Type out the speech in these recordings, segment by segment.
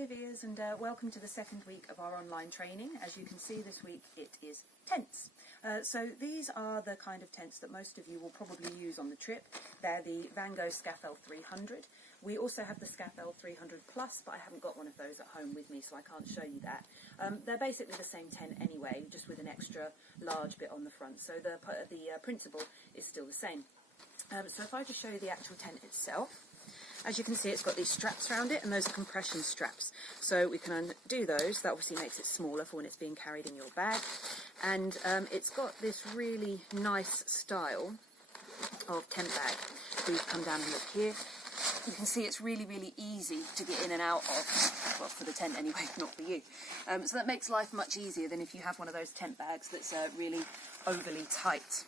DofEers, and welcome to the second week of our online training. As you can see, this week it is tents. So these are the kind of tents that most of you will probably use on the trip. They're the Van Gogh Scafell 300. We also have the Scafell 300 Plus, but I haven't got one of those at home with me, so I can't show you that. They're basically the same tent anyway, just with an extra large bit on the front. So the principle is still the same. So if I just show you the actual tent itself, as you can see, it's got these straps around it, and those are compression straps. So we can undo those. That obviously makes it smaller for when it's being carried in your bag. And it's got this really nice style of tent bag. Please come down and look here. You can see it's really, really easy to get in and out of, well, for the tent anyway, not for you. So that makes life much easier than if you have one of those tent bags that's really overly tight.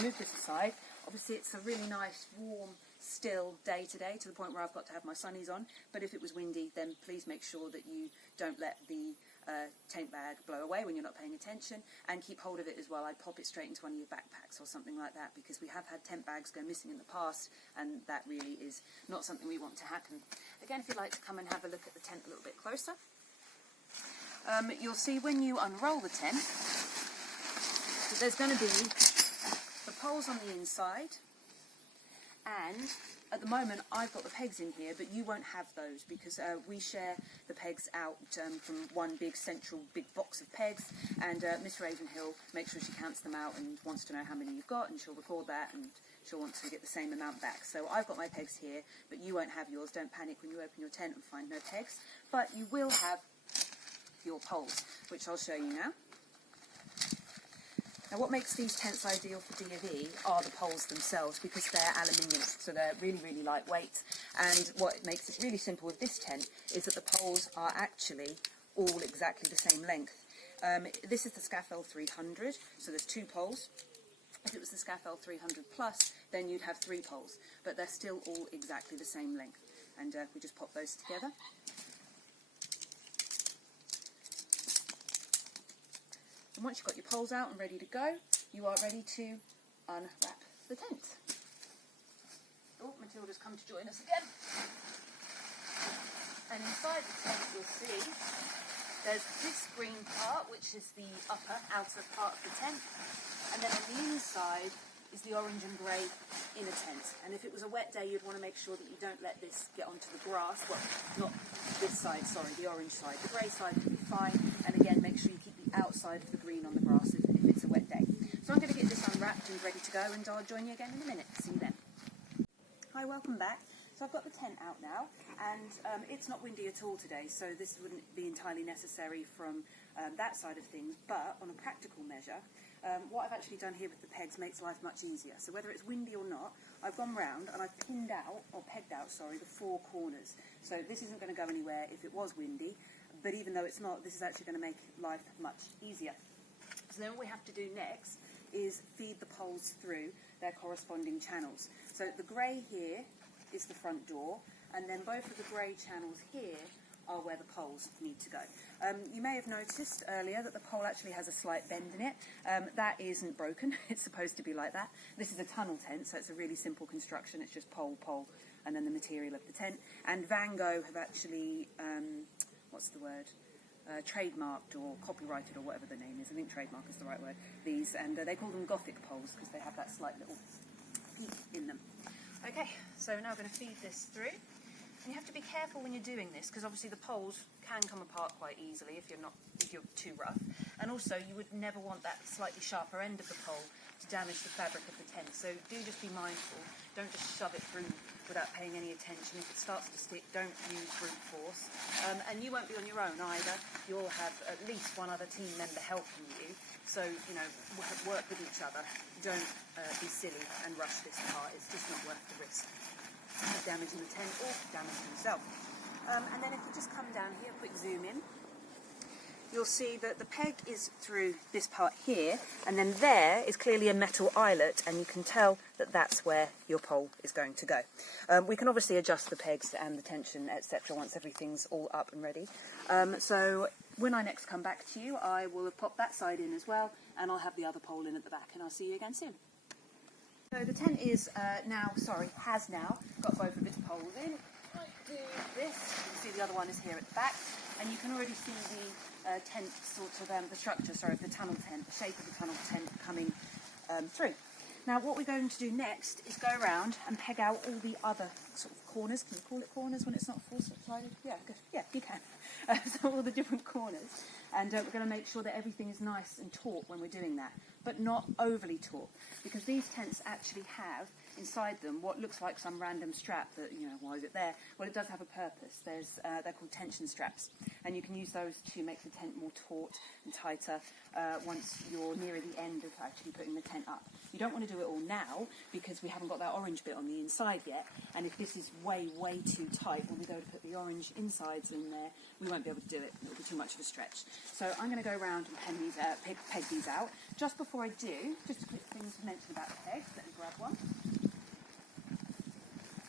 Move this aside. Obviously it's a really nice, warm, still day today, to the point where I've got to have my sunnies on. But if it was windy, then please make sure that you don't let the tent bag blow away when you're not paying attention, and keep hold of it as well. I'd pop it straight into one of your backpacks or something like that, because we have had tent bags go missing in the past, and that really is not something we want to happen. Again, if you'd like to come and have a look at the tent a little bit closer, you'll see when you unroll the tent that there's going to be the poles on the inside, and at the moment I've got the pegs in here, but you won't have those, because we share the pegs out from one big central box of pegs, and Miss Ravenhill makes sure she counts them out and wants to know how many you've got, and she'll record that, and she'll want to get the same amount back. So I've got my pegs here, but you won't have yours. Don't panic when you open your tent and find no pegs, but you will have your poles, which I'll show you now. Now, what makes these tents ideal for DofE are the poles themselves, because they're aluminium, so they're really, really lightweight. And what makes it really simple with this tent is that the poles are actually all exactly the same length. This is the Scafell 300, so there's 2 poles. If it was the Scafell 300 Plus, then you'd have 3 poles, but they're still all exactly the same length. And we just pop those together. And once you've got your poles out and ready to go, you are ready to unwrap the tent. Oh, Matilda's come to join us again. And inside the tent you'll see there's this green part, which is the upper, outer part of the tent. And then on the inside is the orange and grey inner tent. And if it was a wet day, you'd want to make sure that you don't let this get onto the grass. Well, not this side, sorry, the orange side. The grey side will be fine. And again, make sure you keep the outside of the green on the grass if it's a wet day. So I'm going to get this unwrapped and ready to go, and I'll join you again in a minute. See you then. Hi, welcome back. So I've got the tent out now, and it's not windy at all today, so this wouldn't be entirely necessary from that side of things. But on a practical measure, what I've actually done here with the pegs makes life much easier. So whether it's windy or not, I've gone round and I've pegged out, the 4 corners. So this isn't going to go anywhere if it was windy, but even though it's not, this is actually going to make life much easier. So then what we have to do next is feed the poles through their corresponding channels. So the grey here is the front door, and then both of the grey channels here are where the poles need to go. You may have noticed earlier that the pole actually has a slight bend in it. That isn't broken. It's supposed to be like that. This is a tunnel tent, so it's a really simple construction. It's just pole, and then the material of the tent. And Van Gogh have actually, trademarked or copyrighted, or whatever the name is. I think trademark is the right word. These, and they call them Gothic poles because they have that slight little peak in them. Okay, so now I'm going to feed this through. And you have to be careful when you're doing this, because obviously the poles can come apart quite easily if you're too rough. And also, you would never want that slightly sharper end of the pole to damage the fabric of the tent. So do just be mindful. Don't just shove it through without paying any attention. If it starts to stick, don't use brute force. And you won't be on your own either. You'll have at least one other team member helping you. So, work with each other. Don't be silly and rush this part. It's just not worth the risk of damaging the tent or damaging yourself. And then if you just come down here, quick zoom in, you'll see that the peg is through this part here, and then there is clearly a metal eyelet, and you can tell that that's where your pole is going to go. We can obviously adjust the pegs and the tension, etc. once everything's all up and ready. So when I next come back to you, I will have popped that side in as well, and I'll have the other pole in at the back, and I'll see you again soon. So the tent is has now got both of its poles in. might do this. You can see the other one is here at the back, and you can already see the tent sort of, the structure, sorry, of the tunnel tent, the shape of the tunnel tent coming through. Now what we're going to do next is go around and peg out all the other sort of corners. Can you call it corners when it's not four-sided? Yeah, good. Yeah, you can. So all the different corners. And we're going to make sure that everything is nice and taut when we're doing that, but not overly taut, because these tents actually have inside them what looks like some random strap that, you know, why is it there? Well, it does have a purpose. They're called tension straps, and you can use those to make the tent more taut and tighter once you're nearer the end of actually putting the tent up. You don't want to do it all now because we haven't got that orange bit on the inside yet, and if this is way too tight when we go to put the orange insides in there, we won't be able to do it. It'll be too much of a stretch. So I'm going to go around and peg these out. Just before I do, just a quick thing to mention about pegs. Let me grab one.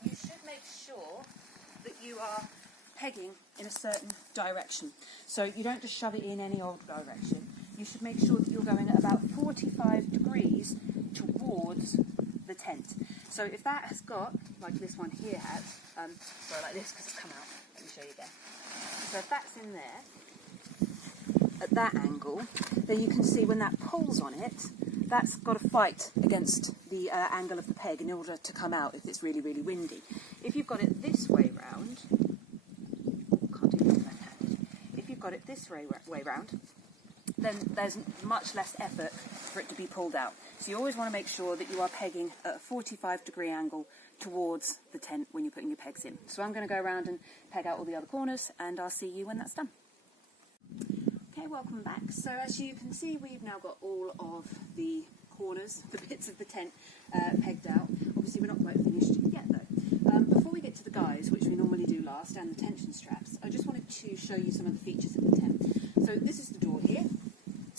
You should make sure that you are pegging in a certain direction. So you don't just shove it in any old direction. You should make sure that you're going at about 45 degrees towards the tent. So if that has got, like this one here has, sorry, like this because it's come out. Let me show you again. So if that's in there, at that angle, then you can see when that pulls on it, that's got to fight against the angle of the peg in order to come out if it's really windy. If you've got it this way round, can't do this left-handed. If you've got it this way round, then there's much less effort for it to be pulled out. So you always want to make sure that you are pegging at a 45-degree angle towards the tent when you're putting your pegs in. So I'm going to go around and peg out all the other corners, and I'll see you when that's done. Okay, welcome back. So as you can see, we've now got all of the corners, the bits of the tent pegged out. Obviously we're not quite finished yet though. Before we get to the guys, which we normally do last, and the tension straps, I just wanted to show you some of the features of the tent. So this is the door here.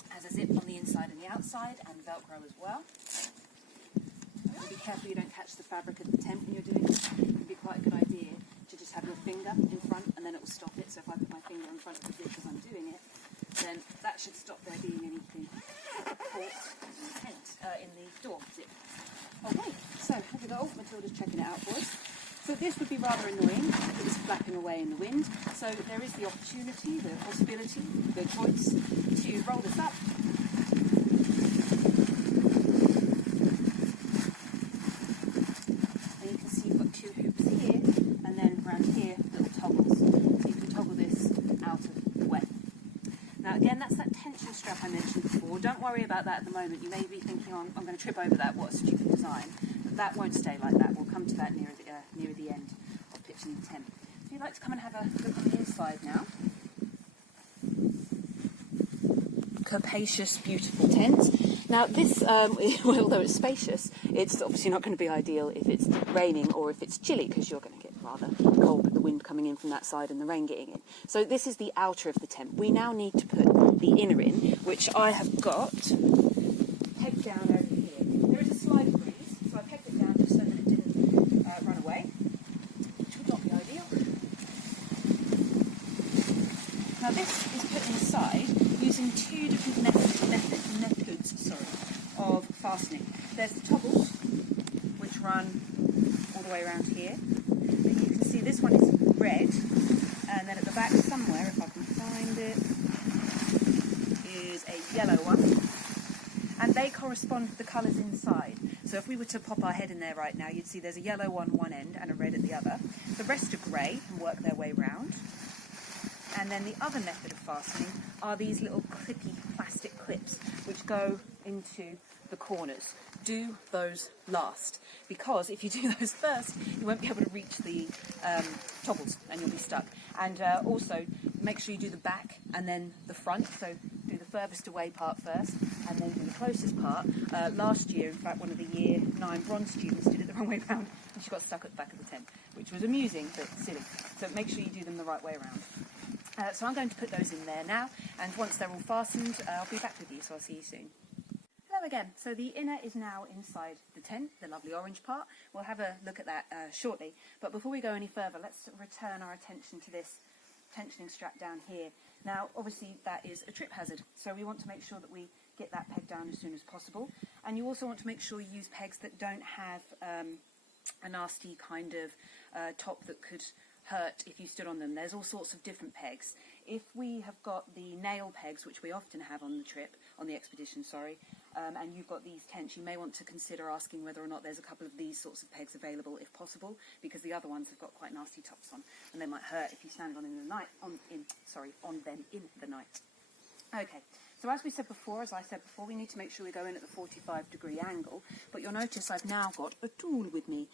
Has a zip on the inside and the outside, and Velcro as well. Be careful you don't catch the fabric of the tent when you're doing it. It would be quite a good idea to just have your finger in front, and then it will stop it. So if I put my finger in front of the zip as I'm doing it, then that should stop there being anything caught in the door zip. Okay, so here we go. Matilda's checking it out for us. So this would be rather annoying if it was flapping away in the wind. So there is the opportunity, the possibility, the choice to roll this up. And you can see you've got two hoops here, and then around here, little toggles. So you can toggle this out of the way. Now again, that's that tension strap I mentioned before. Don't worry about that at the moment. You may be thinking, oh, I'm going to trip over that, what a stupid design. But that won't stay like that. We'll come to that near the end of pitching the tent. If you'd like to come and have a look on the inside now. Capacious, beautiful tent. Now this, although it's spacious, it's obviously not going to be ideal if it's raining or if it's chilly, because you're going to get rather cold with the wind coming in from that side and the rain getting in. So this is the outer of the tent. We now need to put the inner in, which I have got pegged down over here. There is a slight breeze, so I pegged it down just so that it didn't run away, which would not be ideal. Now this is put inside using two different methods of fastening. There's the toggles, which run all the way around here. Then you can see this one is red, and then at the back somewhere, if I can find it, is a yellow one. And they correspond to the colours inside. So if we were to pop our head in there right now, you'd see there's a yellow on one end and a red at the other. The rest are grey and work their way round. And then the other method of fastening are these little clippy plastic clips which go into the corners. Do those last, because if you do those first, you won't be able to reach the toggles and you'll be stuck. And also make sure you do the back and then the front. So do the furthest away part first and then do the closest part. Last year, in fact, one of the Year 9 bronze students did it the wrong way around and she got stuck at the back of the tent, which was amusing but silly. So make sure you do them the right way around. So I'm going to put those in there now, and once they're all fastened, I'll be back with you, so I'll see you soon. Hello again. So the inner is now inside the tent, the lovely orange part. We'll have a look at that shortly, but before we go any further, let's return our attention to this tensioning strap down here. Now, obviously, that is a trip hazard, so we want to make sure that we get that peg down as soon as possible, and you also want to make sure you use pegs that don't have a nasty kind of top that could hurt if you stood on them. There's all sorts of different pegs. If we have got the nail pegs, which we often have on the trip, on the expedition, sorry, and you've got these tents, you may want to consider asking whether or not there's a couple of these sorts of pegs available if possible, because the other ones have got quite nasty tops on, and they might hurt if you stand on them in the night. On them in the night. Okay. So as I said before, we need to make sure we go in at the 45-degree angle, but you'll notice I've now got a tool with me.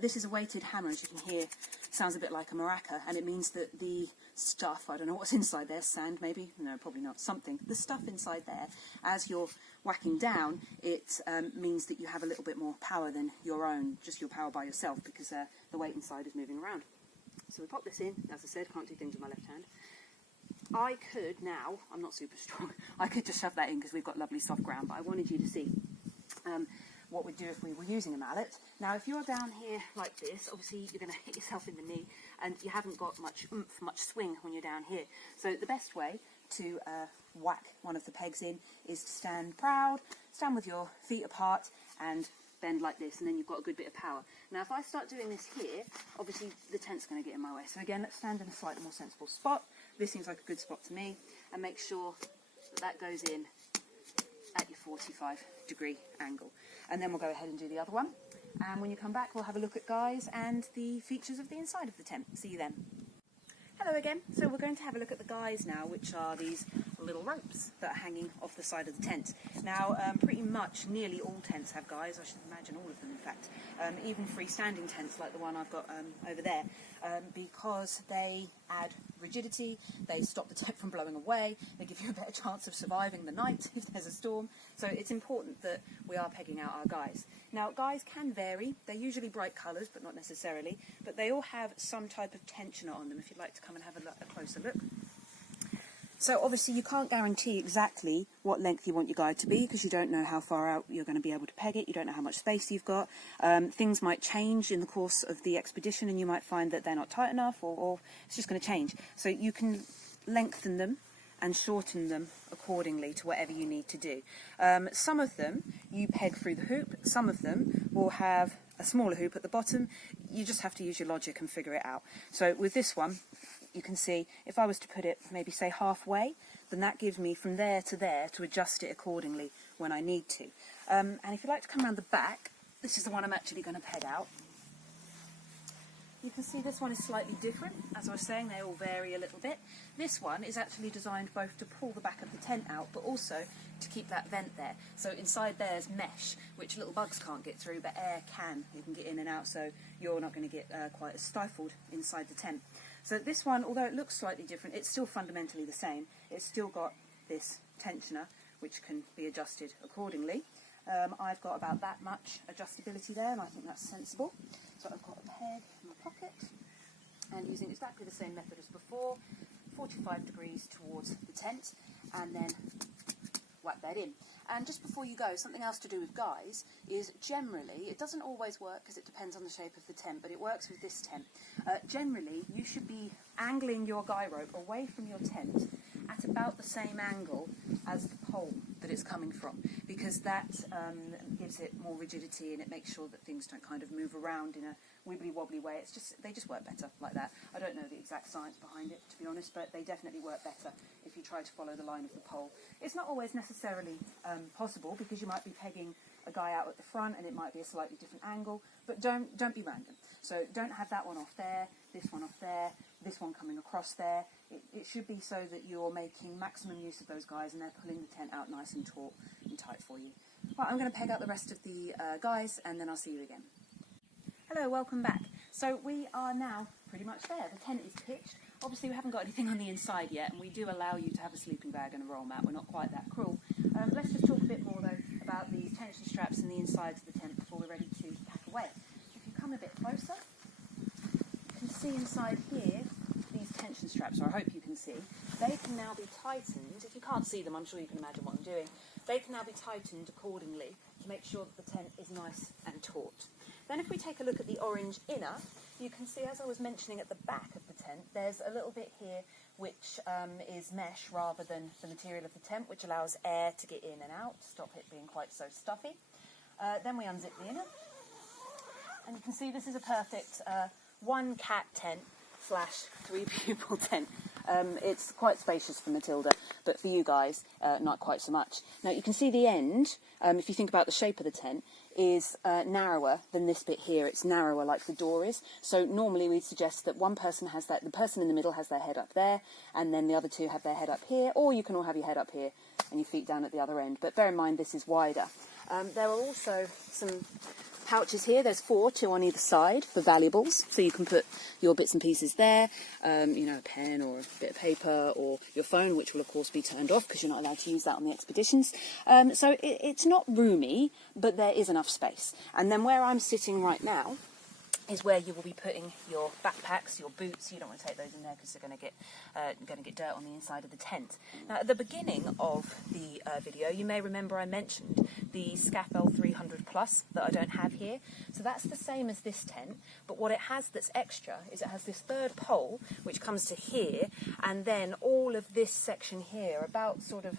This is a weighted hammer, as you can hear. Sounds a bit like a maraca, and it means that the stuff, I don't know what's inside there, sand maybe? No, probably not, something. The stuff inside there, as you're whacking down, it means that you have a little bit more power than your own, just your power by yourself, because the weight inside is moving around. So we pop this in, as I said, can't do things with my left hand. I could now, I'm not super strong, I could just shove that in because we've got lovely soft ground, but I wanted you to see what we'd do if we were using a mallet. Now if you're down here like this, obviously you're going to hit yourself in the knee and you haven't got much oomph, much swing when you're down here. So the best way to whack one of the pegs in is to stand proud, stand with your feet apart and bend like this, and then you've got a good bit of power. Now if I start doing this here, obviously the tent's going to get in my way. So again, let's stand in a slightly more sensible spot. This seems like a good spot to me, and make sure that goes in at your 45-degree angle. And then we'll go ahead and do the other one. And when you come back, we'll have a look at guys and the features of the inside of the tent. See you then. Hello again. So we're going to have a look at the guys now, which are these little ropes that are hanging off the side of the tent. Now, pretty much nearly all tents have guys. I should imagine all of them, in fact. Even freestanding tents like the one I've got over there, because they add rigidity, they stop the tent from blowing away, they give you a better chance of surviving the night if there's a storm. So it's important that we are pegging out our guys. Now, guys can vary. They're usually bright colours, but not necessarily. But they all have some type of tensioner on them, if you'd like to come and have a closer look. So obviously you can't guarantee exactly what length you want your guide to be, because you don't know how far out you're going to be able to peg it, you don't know how much space you've got. Things might change in the course of the expedition and you might find that they're not tight enough, or it's just going to change. So you can lengthen them and shorten them accordingly to whatever you need to do. Some of them you peg through the hoop, some of them will have a smaller hoop at the bottom. You just have to use your logic and figure it out. So with this one, you can see if I was to put it maybe say halfway, then that gives me from there to adjust it accordingly when I need to. And if you'd like to come around the back, this is the one I'm actually going to peg out. You can see this one is slightly different. As I was saying, they all vary a little bit. This one is actually designed both to pull the back of the tent out, but also to keep that vent there. So inside there's mesh, which little bugs can't get through, but air can. You can get in and out, so you're not going to get quite as stifled inside the tent. So this one, although it looks slightly different, it's still fundamentally the same. It's still got this tensioner, which can be adjusted accordingly. I've got about that much adjustability there, and I think that's sensible. So I've got a peg in my pocket, and using exactly the same method as before, 45 degrees towards the tent, and then whack that in. And just before you go, something else to do with guys is generally, it doesn't always work because it depends on the shape of the tent, but it works with this tent. Generally, you should be angling your guy rope away from your tent at about the same angle as the pole that it's coming from, because that gives it more rigidity and it makes sure that things don't kind of move around in a wibbly-wobbly way. They just work better like that. I don't know the exact science behind it, to be honest, but they definitely work better if you try to follow the line of the pole. It's not always necessarily possible, because you might be pegging a guy out at the front and it might be a slightly different angle, but don't be random. So don't have that one off there, this one off there, this one coming across there. It should be so that you're making maximum use of those guys and they're pulling the tent out nice and taut and tight for you. Right, I'm going to peg out the rest of the guys and then I'll see you again. Hello, welcome back. So we are now pretty much there. The tent is pitched. Obviously we haven't got anything on the inside yet, and we do allow you to have a sleeping bag and a roll mat. We're not quite that cruel. Let's just talk a bit more though about the tension straps and the insides of the tent before we're ready to pack away. If you come a bit closer, you can see inside here these tension straps, or I hope you can see. They can now be tightened. If you can't see them, I'm sure you can imagine what I'm doing. They can now be tightened accordingly to make sure that the tent is nice and taut. Then if we take a look at the orange inner, you can see, as I was mentioning at the back of the tent, there's a little bit here which is mesh rather than the material of the tent, which allows air to get in and out, stop it being quite so stuffy. Then we unzip the inner, and you can see this is a perfect one cat tent / 3 pupil tent. It's quite spacious for Matilda, but for you guys, not quite so much. Now you can see the end, if you think about the shape of the tent, is narrower than this bit here. It's narrower like the door is. So normally we'd suggest that one person has the person in the middle has their head up there, and then the other two have their head up here, or you can all have your head up here and your feet down at the other end. But bear in mind this is wider. There are also some pouches here. There's 4, 2 on either side for valuables, so you can put your bits and pieces there, you know, a pen or a bit of paper or your phone, which will of course be turned off because you're not allowed to use that on the expeditions. So it's not roomy, but there is enough space. And then where I'm sitting right now is where you will be putting your backpacks, your boots. You don't want to take those in there because they're going to get dirt on the inside of the tent. Now, at the beginning of the video, you may remember I mentioned the SCAF 300 Plus that I don't have here. So that's the same as this tent, but what it has that's extra is it has this third pole which comes to here, and then all of this section here, about sort of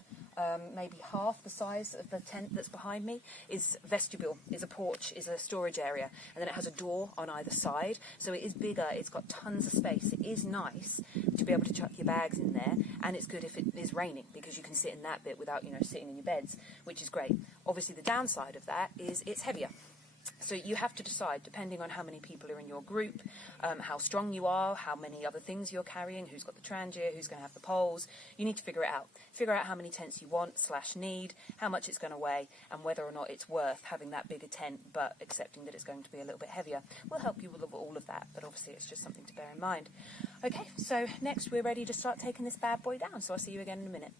maybe half the size of the tent that's behind me, is vestibule, is a porch, is a storage area, and then it has a door on either side, so it is bigger, it's got tons of space. It is nice to be able to chuck your bags in there, and it's good if it is raining because you can sit in that bit without, you know, sitting in your beds, which is great. Obviously the downside of that is it's heavier. So you have to decide, depending on how many people are in your group, how strong you are, how many other things you're carrying, who's got the trangia, who's going to have the poles. You need to figure it out. Figure out how many tents you want / need, how much it's going to weigh, and whether or not it's worth having that bigger tent, but accepting that it's going to be a little bit heavier. We'll help you with all of that, but obviously it's just something to bear in mind. Okay, so next we're ready to start taking this bad boy down, so I'll see you again in a minute.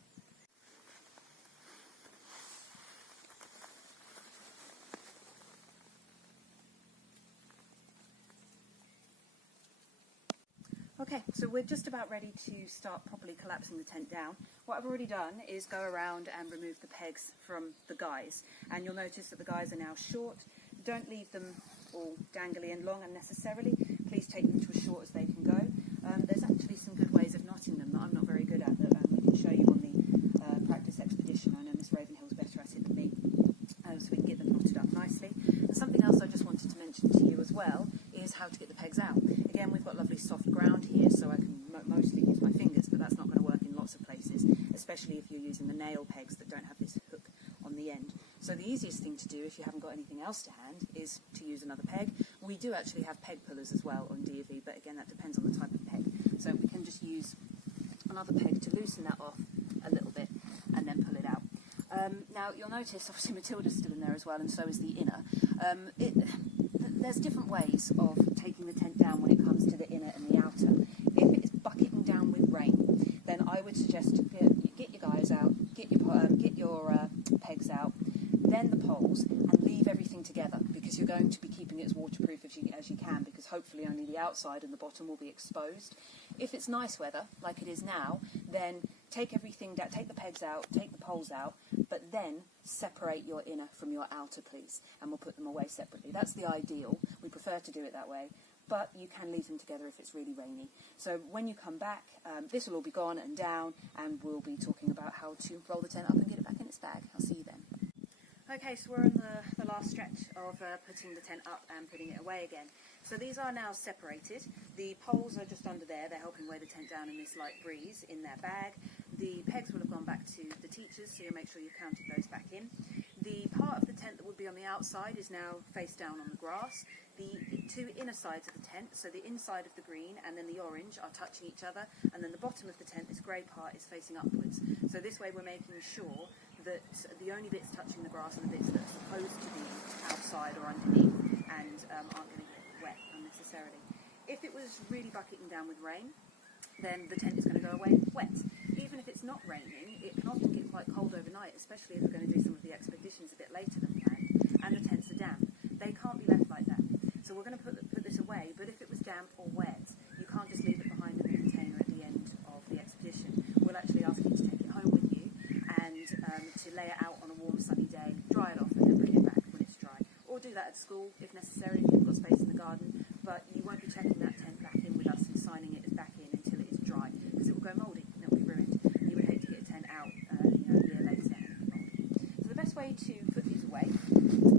Okay, so we're just about ready to start properly collapsing the tent down. What I've already done is go around and remove the pegs from the guys, and you'll notice that the guys are now short. Don't leave them all dangly and long unnecessarily. Please take them to as short as they can go. There's actually some good ways of knotting them that I'm not very good at, that we can show you on the practice expedition. I know Miss Ravenhill's better at it than me, so we can get them knotted up nicely. And something else I just wanted to mention to you as well is how to get the pegs out. Again, we've got lovely soft ground here, so I can mostly use my fingers, but that's not going to work in lots of places, especially if you're using the nail pegs that don't have this hook on the end. So the easiest thing to do, if you haven't got anything else to hand, is to use another peg. We do actually have peg pullers as well on DofE, but again, that depends on the type of peg. So we can just use another peg to loosen that off a little bit and then pull it out. Now, you'll notice, obviously, Matilda's still in there as well, and so is the inner. There's different ways of taking the tent down when it comes to the inner and the outer. If it is bucketing down with rain, then I would suggest get your guys out, get your pegs out, then the poles, and leave everything together, because you're going to be keeping it as waterproof as you can, because hopefully only the outside and the bottom will be exposed. If it's nice weather, like it is now, then take everything down, take the pegs out, take the poles out, but then separate your inner from your outer, please, and we'll put them away separately. That's the ideal. We prefer to do it that way, but you can leave them together if it's really rainy. So when you come back, this will all be gone and down, and we'll be talking about how to roll the tent up and get it back in its bag. I'll see you then. Okay, so we're on the last stretch of putting the tent up and putting it away again. So these are now separated. The poles are just under there. They're helping weigh the tent down in this light breeze in their bag. The pegs will have gone back to the teachers, so you'll make sure you've counted those back in. The part of the tent that would be on the outside is now face down on the grass. The two inner sides of the tent, so the inside of the green and then the orange, are touching each other, and then the bottom of the tent, this grey part, is facing upwards. So this way we're making sure that the only bits touching the grass are the bits that are supposed to be outside or underneath and aren't going to get wet unnecessarily. If it was really bucketing down with rain, then the tent is going to go away wet. Even if it's not raining, it can often get quite cold overnight, especially if we're going to do some of the expeditions a bit later than planned, and the tents are damp. They can't be left like that. So we're going to put this away, but if it was damp or wet, you can't just leave it behind in the container at the end of the expedition. We'll actually ask you to take it home with you and to lay it out on a warm sunny day, dry it off, and then bring it back when it's dry. Or do that at school if necessary, if you've got space in the garden, but you won't be checking that tent back in with us and signing it as back in until it is dry, because it will go mouldy and it will be ruined. And you would hate to get a tent out a year later and it be mouldy. So the best way to put these away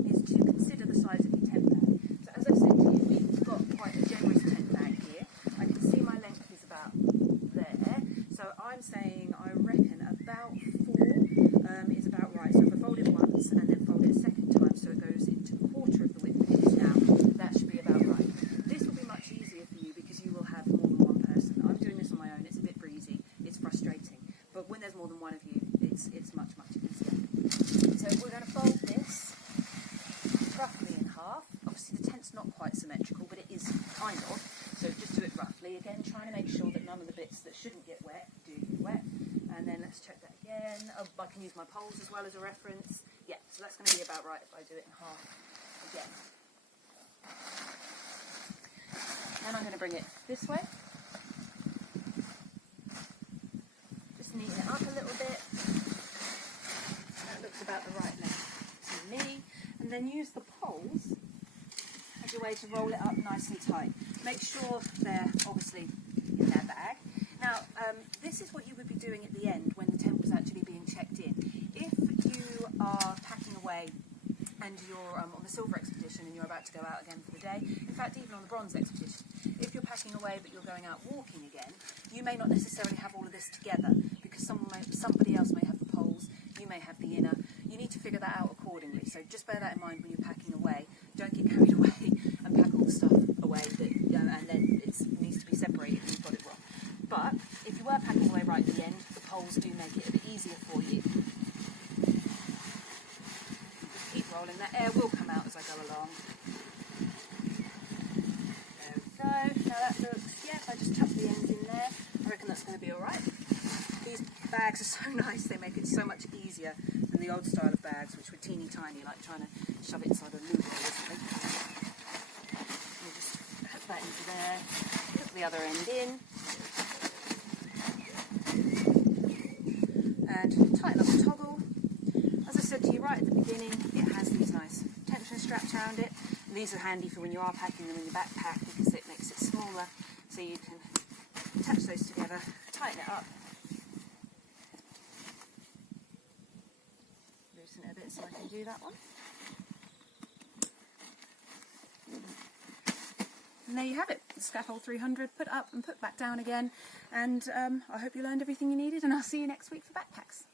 is to consider the size of your tent bag. So as I said to you, we've got quite a generous tent bag here. I can see my saying I reckon about 4 is about right. So if I fold it once and then fold it a second time so it goes into the quarter of the width it is now, that should be about right. This will be much easier for you because you will have more than one person. I'm doing this on my own, it's a bit breezy, it's frustrating. But when there's more than one of you, it's much easier. So we're going to fold this roughly in half. Obviously the tent's not quite symmetrical, but it is kind of. So just do it roughly. Again, trying to make sure that none of the bits that shouldn't get wet do get wet. And then let's check that again. Oh, I can use my poles as well as a reference. Yeah, so that's going to be about right if I do it in half again. And I'm going to bring it this way. Just neaten it up a little bit. That looks about the right length to me. And then use the poles as a way to roll it up nice and tight. Make sure they're obviously in their bag. Now, this is what you would be doing at the end when the tent was actually being checked in. If you are packing away and you're on the silver expedition and you're about to go out again for the day, in fact even on the bronze expedition, if you're packing away but you're going out walking again, you may not necessarily have all of this together because somebody else may have the poles, you may have the inner. You need to figure that out accordingly, so just bear that in mind when you're packing away. Don't get carried away and pack all the stuff away that, and then it needs to be separated and you've got it wrong. But if you were packing away right at the end, the poles do make it a bit easier for you. Just keep rolling, that air will come out as I go along. There we go, now that looks, yeah, if I just tuck the ends in there, I reckon that's going to be alright. These bags are so nice, they make it so much easier than the old style of bags, which were teeny tiny, like trying to shove it inside a loop or something. We'll just put that into there, put the other end in, and tighten up the toggle. As I said to you right at the beginning, it has these nice tension straps around it. And these are handy for when you are packing them in your backpack because it makes it smaller, so you can attach those together, tighten it up, loosen it a bit so I can do that one. And there you have it, the Scaffold 300 put up and put back down again. And I hope you learned everything you needed, and I'll see you next week for backpacks.